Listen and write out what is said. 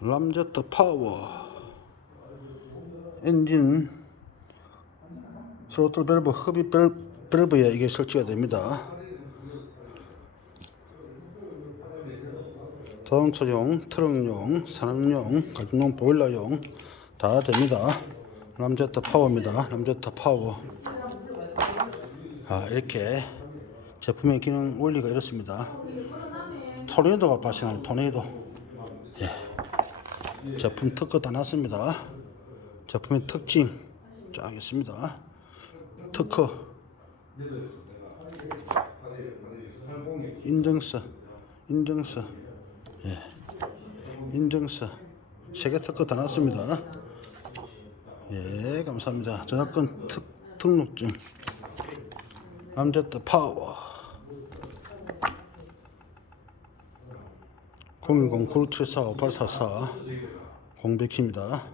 람제트 파워 엔진 스로틀 밸브 흡입 밸, 밸브에 이게 설치가 됩니다. 자동차용, 트럭용, 산업용, 가정용, 보일러용 다 됩니다. 람제트 파워입니다. 람제트 파워 아, 이렇게 제품의 기능 원리가 이렇습니다. 토네이도가 발생하는 토네이도. 예. 제품 특허 다 났습니다. 제품의 특징 쫙 있습니다. 특허. 인증서. 인증서. 예. 인증서. 세계 특허 다 났습니다. 예 감사합니다. 저작권 특, 등록증. 남자트 파워 010 974 5844 공백입니다